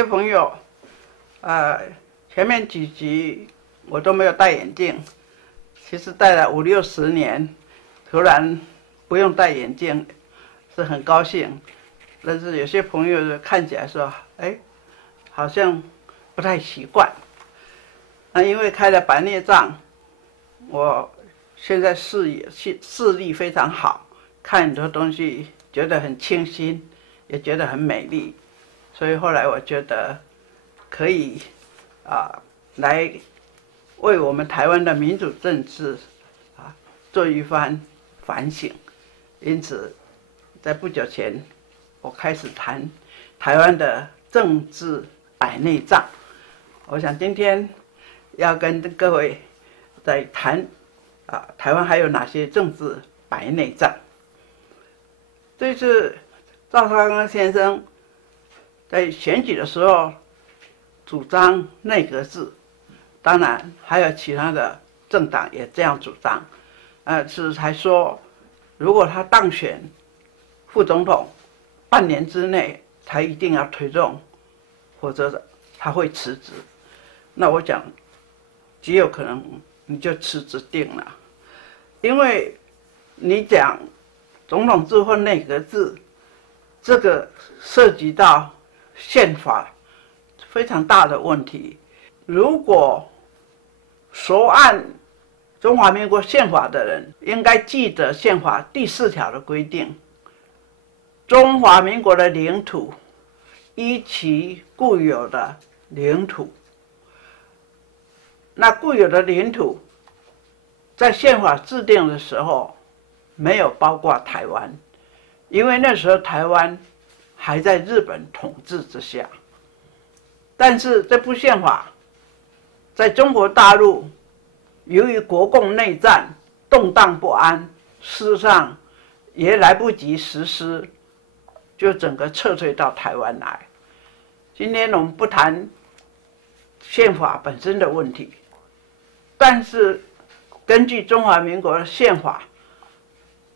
位朋友，前面几集我都没有戴眼镜，其实戴了5、60年，突然不用戴眼镜，是很高兴。但是有些朋友看起来说，好像不太习惯。那因为开了白内障，我现在视力非常好，看很多东西觉得很清新，也觉得很美丽。所以后来我觉得可以来为我们台湾的民主政治做一番反省。因此在不久前我开始谈台湾的政治白内障。我想今天要跟各位在谈台湾还有哪些政治白内障。这次赵少康先生在选举的时候主张内阁制，当然还有其他的政党也这样主张，还说如果他当选副总统，半年之内才一定要推动，否则他会辞职。那我讲极有可能你就辞职定了，因为你讲总统制或内阁制，这个涉及到宪法非常大的问题。如果熟谙中华民国宪法的人应该记得宪法第4条的规定，中华民国的领土依其固有的领土。那固有的领土在宪法制定的时候没有包括台湾，因为那时候台湾还在日本统治之下。但是这部宪法在中国大陆由于国共内战动荡不安，事实上也来不及实施，就整个撤退到台湾来。今天我们不谈宪法本身的问题，但是根据中华民国的宪法，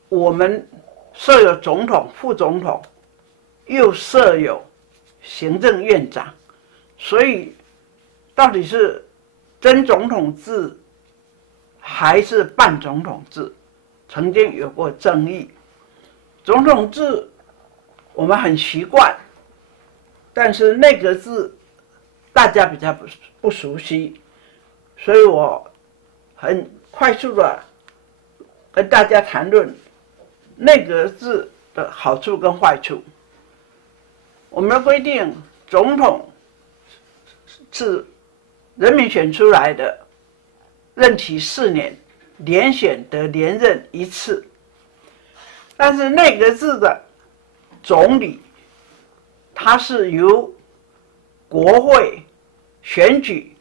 我们设有总统、副总统，又设有行政院长，所以到底是真总统制还是半总统制，曾经有过争议。总统制我们很习惯，但是内阁制大家比较不熟悉，所以我很快速的跟大家谈论内阁制的好处跟坏处。我们的规定，总统是人民选出来的，任期4年，连选得连任1次。但是内阁制的总理，他是由国会选举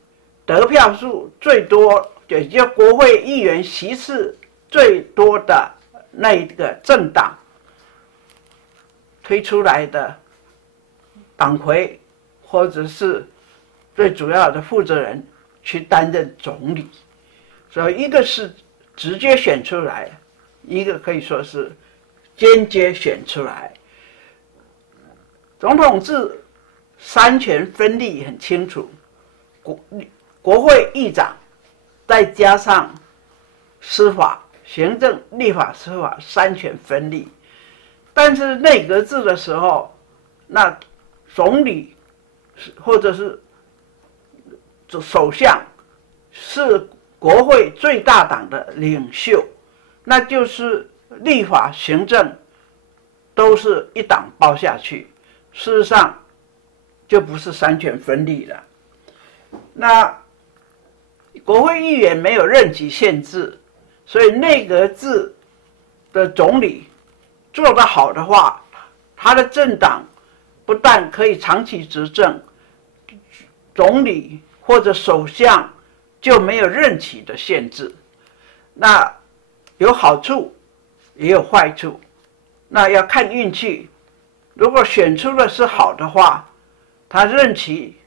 得票数最多，也就国会议员席次最多的那一个政党推出来的党魁，或者是最主要的负责人去担任总理。所以一个是直接选出来，一个可以说是间接选出来。总统制3权分立很清楚，国会议长再加上司法、行政、立法、司法3权分立。但是内阁制的时候，那总理或者是首相是国会最大党的领袖，那就是立法、行政都是一党包下去，事实上就不是3权分立了。那国会议员没有任期限制，所以内阁制的总理做得好的话，他的政党不但可以长期执政，总理或者首相就没有任期的限制。那有好处也有坏处，那要看运气。如果选出的是好的话，他任期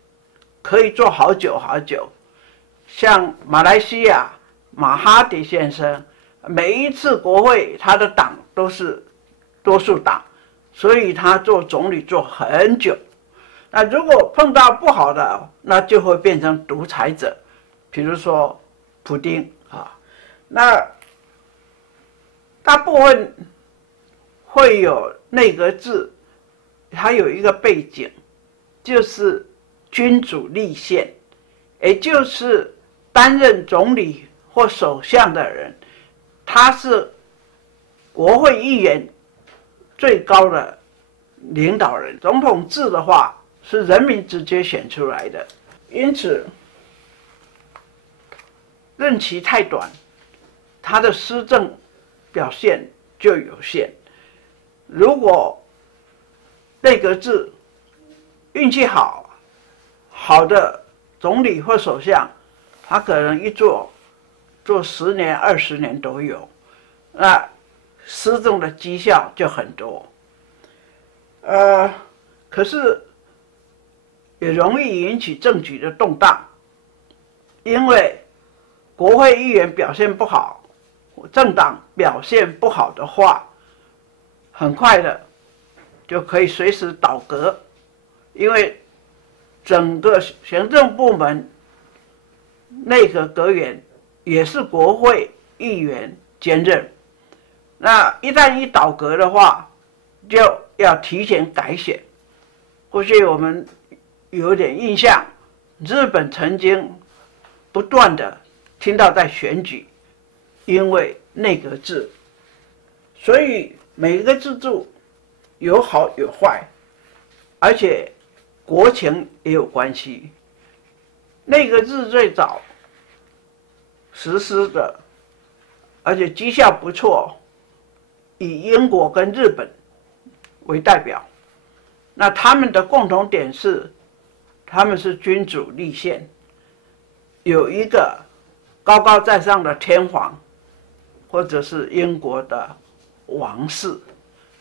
可以做好久好久。像马来西亚马哈迪先生，每一次国会他的党都是多数党，所以他做总理做很久。那如果碰到不好的，那就会变成独裁者，比如说普丁啊。那大部分会有内阁制，它有一个背景，就是君主立宪，也就是担任总理或首相的人，他是国会议员最高的领导人。总统制的话是人民直接选出来的，因此任期太短，他的施政表现就有限。如果内阁制运气好，好的总理或首相，他可能一做10年、20年都有，那施政的绩效就很多。可是也容易引起政局的动荡，因为国会议员表现不好，政党表现不好的话，很快的就可以随时倒阁，因为整个行政部门内阁阁员也是国会议员兼任，那一旦一倒阁的话，就要提前改选。或许我们有点印象，日本曾经不断的听到在选举，因为内阁制，所以每一个制度有好有坏，而且国情也有关系。内阁制最早实施的，而且绩效不错，以英国跟日本为代表。那他们的共同点是，他们是君主立宪，有一个高高在上的天皇，或者是英国的王室，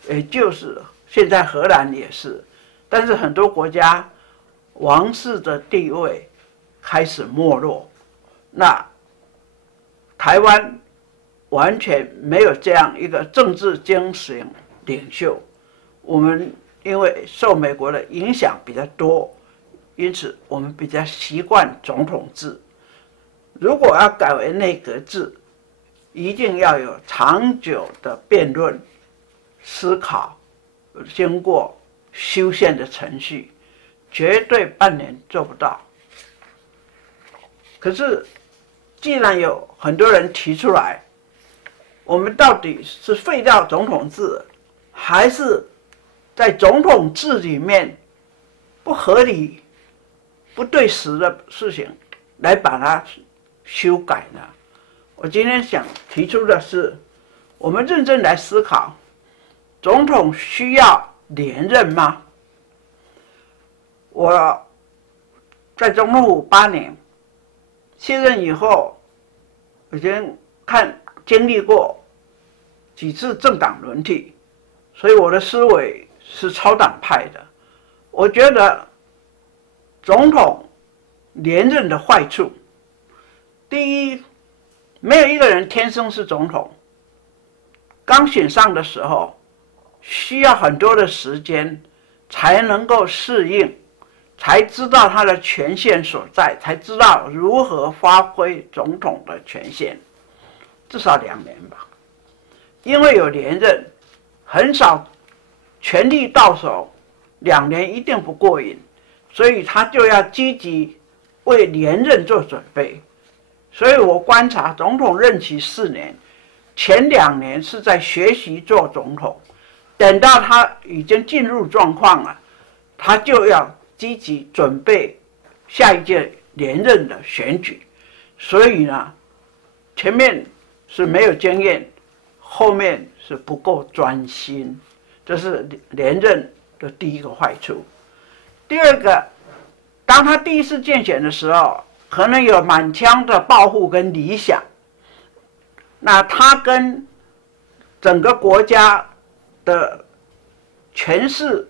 也就是现在荷兰也是，但是很多国家王室的地位开始没落。那台湾完全没有这样一个政治精神领袖，我们因为受美国的影响比较多，因此我们比较习惯总统制。如果要改为内阁制，一定要有长久的辩论、思考，经过修宪的程序，绝对半年做不到。可是既然有很多人提出来，我们到底是废掉总统制，还是在总统制里面不合理、不对时的事情来把它修改呢？我今天想提出的是，我们认真来思考，总统需要连任吗？我在总统府8年，卸任以后，已经经历过几次政党轮替，所以我的思维是超党派的。我觉得总统连任的坏处，第一，没有一个人天生是总统，刚选上的时候需要很多的时间才能够适应，才知道他的权限所在，才知道如何发挥总统的权限，至少2年吧。因为有连任，很少权力到手2年一定不过瘾，所以他就要积极为连任做准备。所以我观察总统任期4年，前2年是在学习做总统，等到他已经进入状况了，他就要积极准备下一届连任的选举。所以呢，前面是没有经验，后面是不够专心，这是连任的第一个坏处。第二个，当他第一次竞选的时候，可能有满腔的抱负跟理想，那他跟整个国家的权势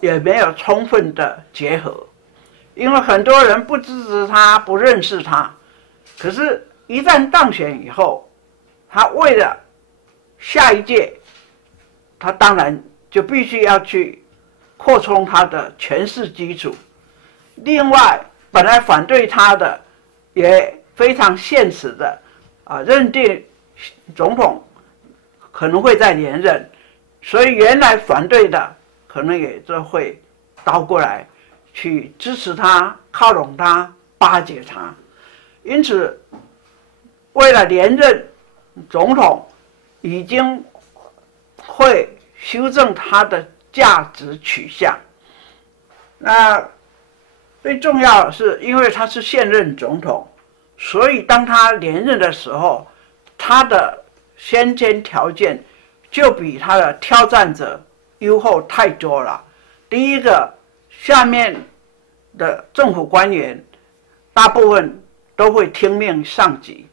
也没有充分的结合，因为很多人不支持他，不认识他。可是，一旦当选以后，他为了下一届，他当然就必须要去扩充他的权势基础。另外，本来反对他的也非常现实的认定总统可能会再连任，所以原来反对的可能也就会倒过来去支持他、靠拢他、巴结他。因此，为了连任总统，已经会修正他的价值取向。那最重要的是，因为他是现任总统，所以当他连任的时候，他的先天条件就比他的挑战者优厚太多了。第一个，下面的政府官员大部分都会听命上级，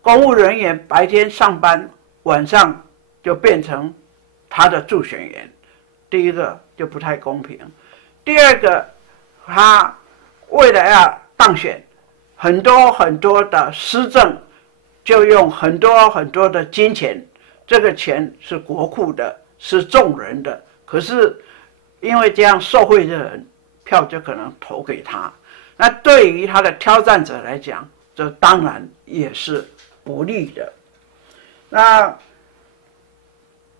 公务人员白天上班，晚上就变成他的助选员，第一个就不太公平。第二个，他为了要当选，很多的施政就用很多的金钱，这个钱是国库的，是众人的，可是因为这样受贿的人票就可能投给他，那对于他的挑战者来讲，这当然也是不利的。那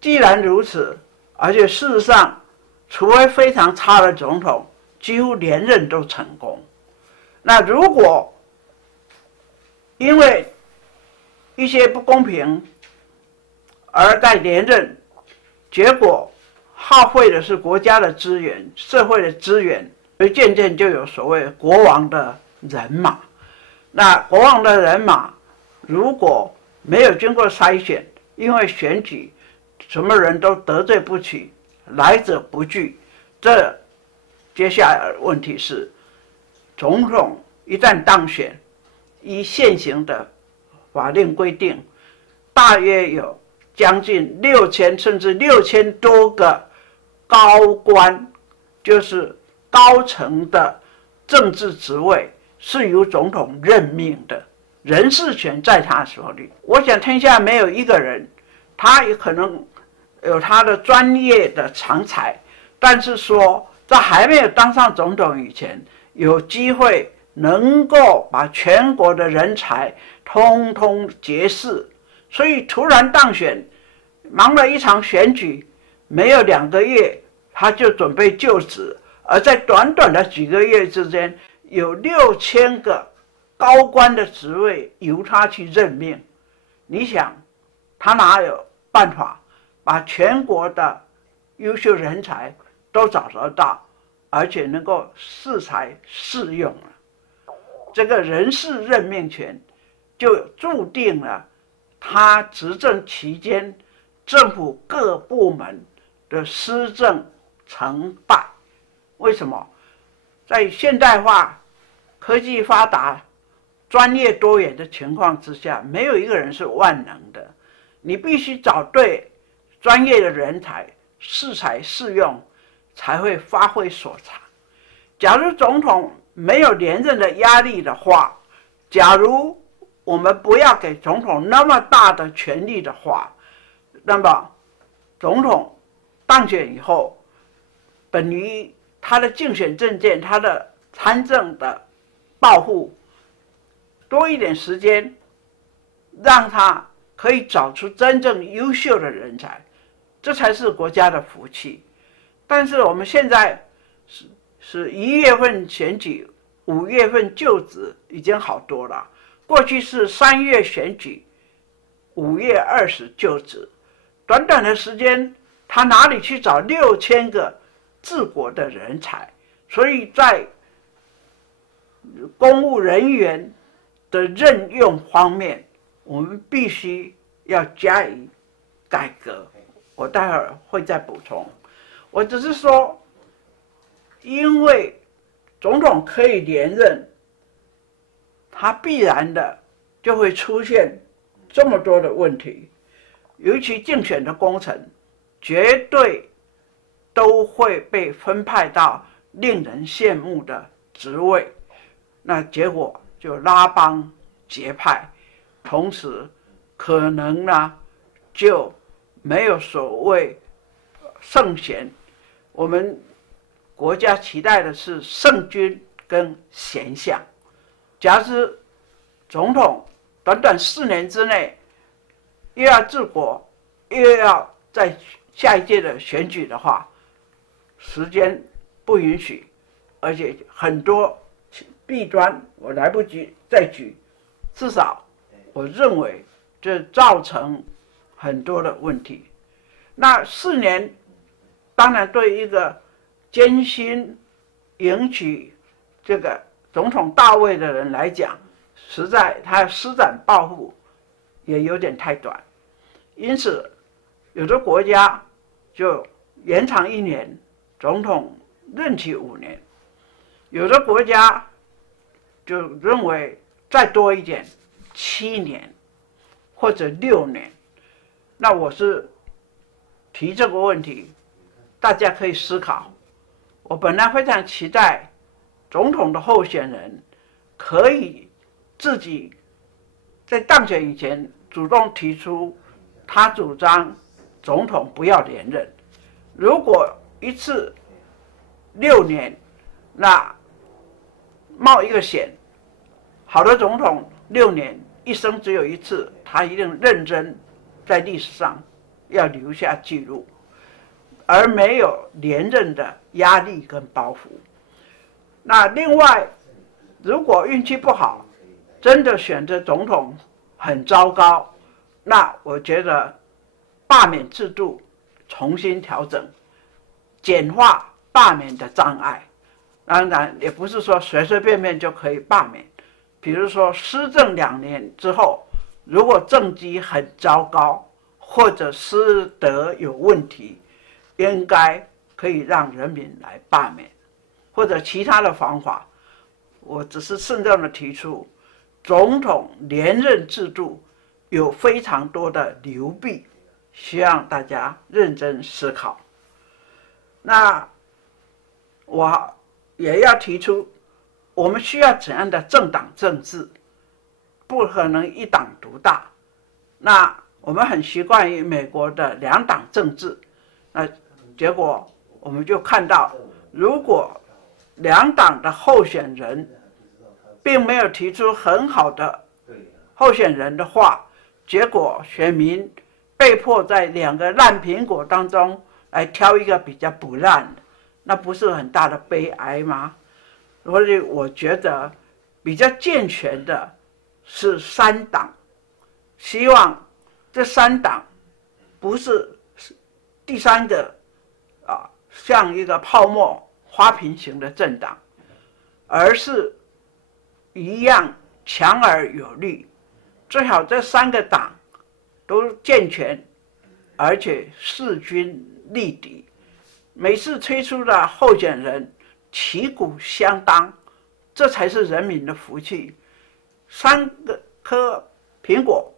既然如此，而且事实上，除非非常差的总统，几乎连任都成功。那如果因为一些不公平而在连任，结果耗费的是国家的资源、社会的资源，而渐渐就有所谓国王的人马。那国王的人马如果没有经过筛选，因为选举什么人都得罪不起，来者不拒，这接下来的问题是，总统一旦当选，依现行的法令规定，大约有将近6000甚至6000多个高官，就是高层的政治职位是由总统任命的，人事权在他手里。我想天下没有一个人，他也可能有他的专业的长才，但是说在还没有当上总统以前，有机会能够把全国的人才通通结识，所以突然当选，忙了一场选举，没有2个月他就准备就职，而在短短的几个月之间，有6000个高官的职位由他去任命。你想，他哪有办法把全国的优秀人才都找得到，而且能够适才适用了？这个人事任命权就注定了他执政期间政府各部门的施政成败。为什么？在现代化、科技发达、专业多元的情况之下，没有一个人是万能的，你必须找对专业的人才，适才适用，才会发挥所长。假如总统没有连任的压力的话，假如我们不要给总统那么大的权力的话，那么总统当选以后，本于他的竞选政见、他的参政的抱负，多一点时间，让他可以找出真正优秀的人才，这才是国家的福气。但是我们现在是1月份选举，5月份就职，已经好多了。过去是3月选举，5月20就职，短短的时间，他哪里去找6000个治国的人才？所以在公务人员的任用方面，我们必须要加以改革。我待会儿会再补充。我只是说，因为总统可以连任，他必然的就会出现这么多的问题，尤其竞选的工程，绝对都会被分派到令人羡慕的职位，那结果就拉帮结派，同时可能呢就没有所谓圣贤。我们国家期待的是圣君跟贤相。假使总统短短4年之内又要治国，又要在下一届的选举的话，时间不允许，而且很多弊端我来不及再举，至少我认为这造成很多的问题。那4年当然对一个艰辛迎娶这个总统大位的人来讲，实在他施展抱负也有点太短。因此有的国家就延长1年，总统任期5年；有的国家就认为再多一点，7年或者6年。那我是提这个问题，大家可以思考。我本来非常期待总统的候选人可以自己在当选以前主动提出他主张总统不要连任。如果一次6年，那冒一个险，好的总统6年一生只有一次，他一定认真在历史上要留下记录，而没有连任的压力跟包袱。那另外，如果运气不好，真的选择总统很糟糕，那我觉得罢免制度重新调整，简化罢免的障碍。当然也不是说随随便便就可以罢免，比如说施政2年之后，如果政绩很糟糕，或者师德有问题，应该可以让人民来罢免，或者其他的方法。我只是慎重的提出，总统连任制度有非常多的流弊，希望大家认真思考。那我也要提出，我们需要怎样的政党政治？不可能一党独大。那我们很习惯于美国的2党政治，那结果我们就看到，如果2党的候选人并没有提出很好的候选人的话，结果选民被迫在2个烂苹果当中来挑一个比较不烂的，那不是很大的悲哀吗？所以我觉得比较健全的是3党，希望这3党不是第3个像一个泡沫花瓶型的政党，而是一样强而有力。最好这3个党都健全，而且势均力敌，每次推出的候选人旗鼓相当，这才是人民的福气。3颗苹果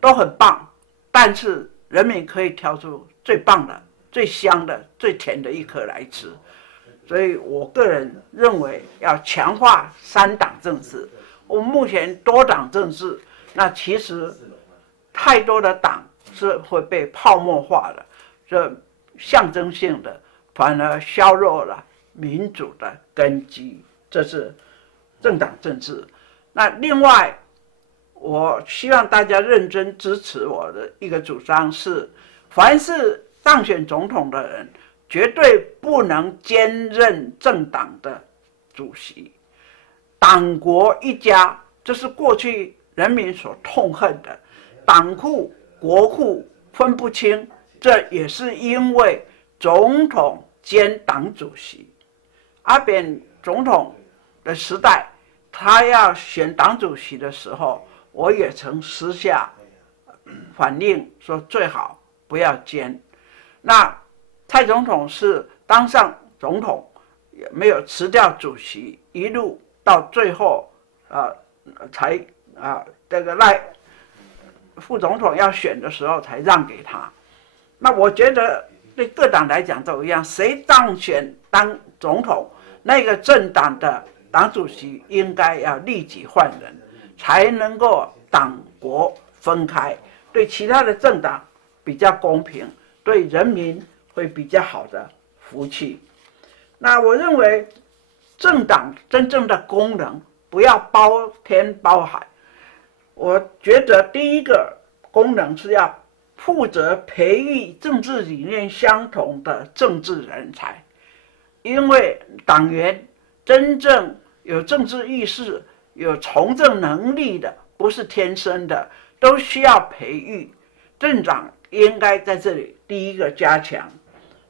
都很棒，但是人民可以挑出最棒的、最香的、最甜的一颗来吃。所以我个人认为要强化3党政治。我们目前多党政治，那其实太多的党是会被泡沫化的，这象征性的反而削弱了民主的根基。这是政党政治。那另外，我希望大家认真支持我的一个主张是，凡是当选总统的人，绝对不能兼任政党的主席。党国一家，这是过去人民所痛恨的，党库国库分不清，这也是因为总统兼党主席。阿扁总统的时代，他要选党主席的时候，我也曾私下反映说最好不要兼。那蔡总统是当上总统，也没有辞掉主席，一路到最后才这个赖副总统要选的时候才让给他。那我觉得对各党来讲都一样，谁当选当总统，那个政党的党主席应该要立即换人，才能够党国分开，对其他的政党比较公平，对人民会比较好的福气。那我认为政党真正的功能不要包天包海，我觉得第一个功能是要负责培育政治理念相同的政治人才，因为党员真正有政治意识、有从政能力的，不是天生的，都需要培育。政党应该在这里第一个加强，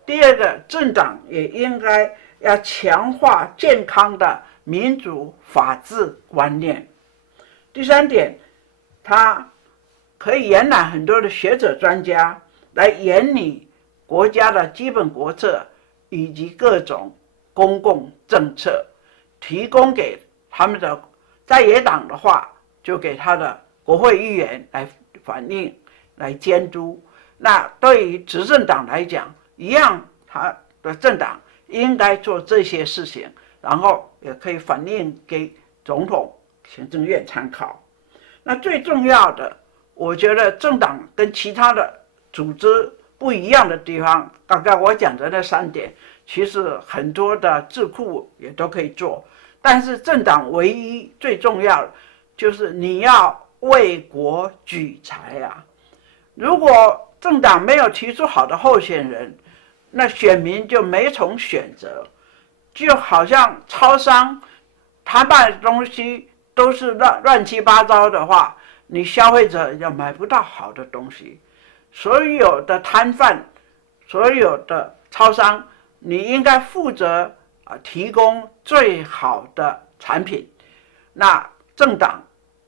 第二个，政党也应该要强化健康的民主法治观念。第三点，它可以延揽很多的学者专家来研拟国家的基本国策以及各种公共政策，提供给他们的在野党的话，就给他的国会议员来反映、来监督。那对于执政党来讲，一样，他的政党应该做这些事情，然后也可以反映给总统、行政院参考。那最重要的，我觉得政党跟其他的组织不一样的地方，刚刚我讲的那3点，其实很多的智库也都可以做，但是政党唯一最重要的就是你要为国举才啊！如果政党没有提出好的候选人，那选民就没从选择，就好像超商他卖的东西都是乱七八糟的话，你消费者就买不到好的东西。所有的摊贩，所有的超商，你应该负责提供最好的产品。那政党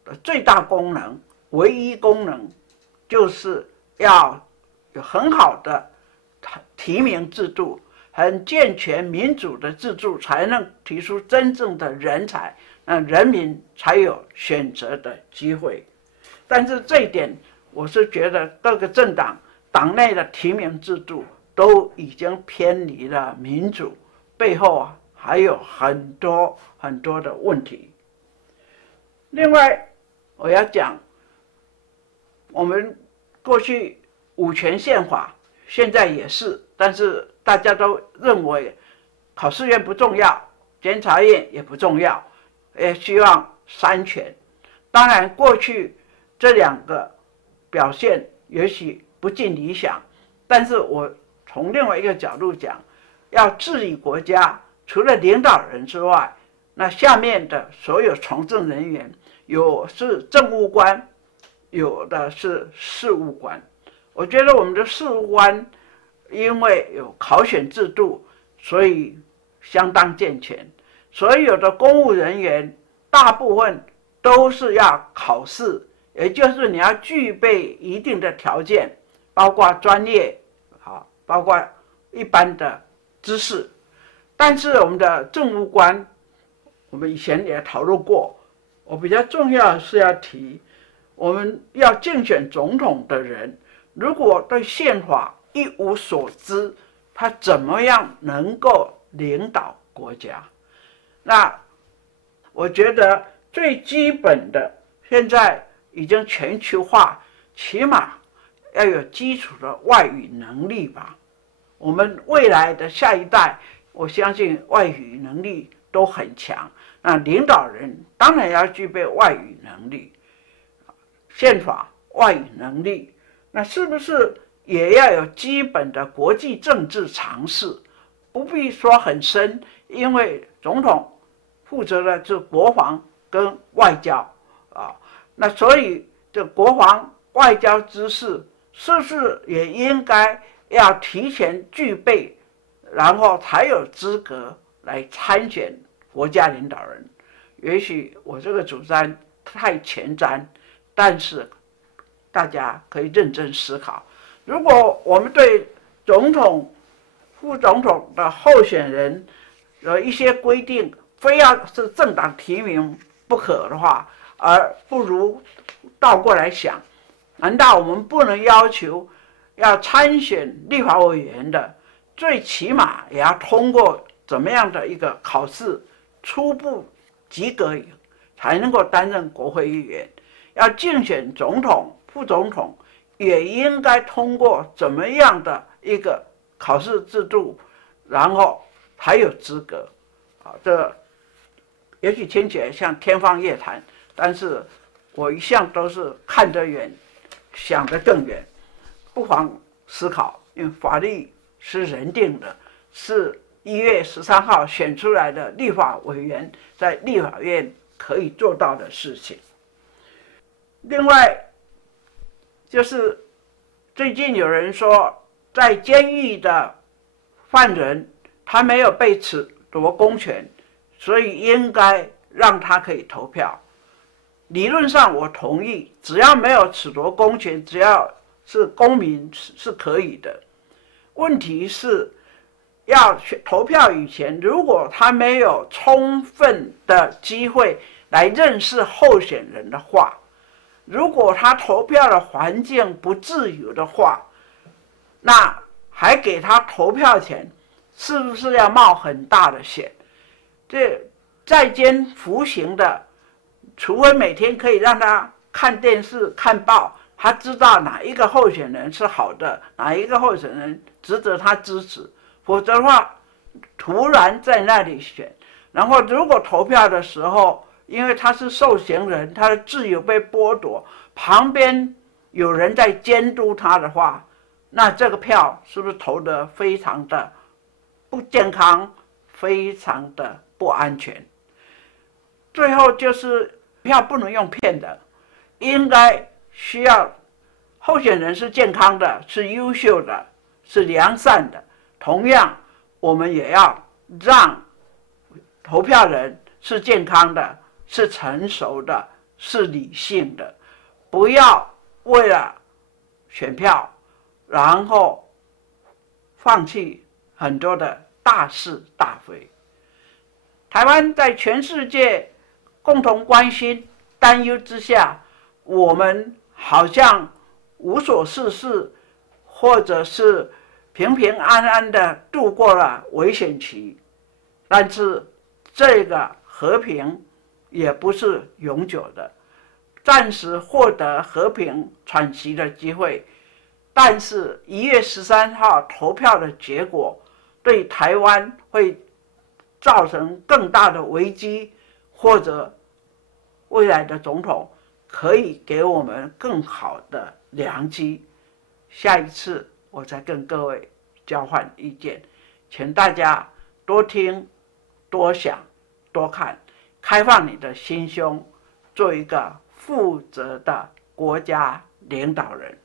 的最大功能、唯一功能，就是要有很好的提名制度，很健全民主的制度，才能提出真正的人才，那人民才有选择的机会。但是这一点，我是觉得各个政党党内的提名制度都已经偏离了民主，背后还有很多很多的问题。另外，我要讲，我们过去五权宪法，现在也是，但是大家都认为考试院不重要，监察院也不重要，也希望3权。当然，过去这2个表现也许不尽理想，但是我从另外一个角度讲，要治理国家，除了领导人之外，那下面的所有从政人员，有是政务官，有的是事务官。我觉得我们的事务官因为有考选制度，所以相当健全。所有的公务人员大部分都是要考试，也就是你要具备一定的条件，包括专业，包括一般的知识。但是我们的政务官，我们以前也讨论过，我比较重要的是要提，我们要竞选总统的人，如果对宪法一无所知，他怎么样能够领导国家？那我觉得最基本的，现在已经全球化，起码要有基础的外语能力吧。我们未来的下一代，我相信外语能力都很强。那领导人当然要具备外语能力，宪法、外语能力，那是不是也要有基本的国际政治常识？不必说很深，因为总统负责的是国防跟外交啊，那所以这国防外交知识是不是也应该要提前具备，然后才有资格来参选国家领导人？也许我这个主张太前瞻，但是大家可以认真思考。如果我们对总统、副总统的候选人有一些规定，非要是政党提名不可的话，而不如倒过来想，难道我们不能要求要参选立法委员的，最起码也要通过怎么样的一个考试，初步及格才能够担任国会议员？要竞选总统、副总统，也应该通过怎么样的一个考试制度，然后才有资格。这也许听起来像天方夜谭，但是我一向都是看得远，想得更远，不妨思考，因为法律是人定的，是1月13号选出来的立法委员在立法院可以做到的事情。另外，就是最近有人说，在监狱的犯人他没有被褫夺公权，所以应该让他可以投票。理论上我同意，只要没有褫夺公权，只要是公民是可以的。问题是要投票以前，如果他没有充分的机会来认识候选人的话，如果他投票的环境不自由的话，那还给他投票权，是不是要冒很大的险？这在监服刑的，除非每天可以让他看电视看报，他知道哪一个候选人是好的，哪一个候选人值得他支持，否则的话突然在那里选，然后如果投票的时候因为他是受刑人，他的自由被剥夺，旁边有人在监督他的话，那这个票是不是投得非常的不健康，非常的不安全？最后就是票不能用骗的，应该需要候选人是健康的，是优秀的，是良善的。同样，我们也要让投票人是健康的，是成熟的，是理性的，不要为了选票，然后放弃很多的大是大非。台湾在全世界共同关心、担忧之下，我们好像无所事事，或者是平平安安的度过了危险期。但是这个和平也不是永久的，暂时获得和平喘息的机会，但是1月13号投票的结果对台湾会造成更大的危机，或者未来的总统可以给我们更好的良机。下一次我再跟各位交换意见，请大家多听、多想、多看，开放你的心胸，做一个负责的国家领导人。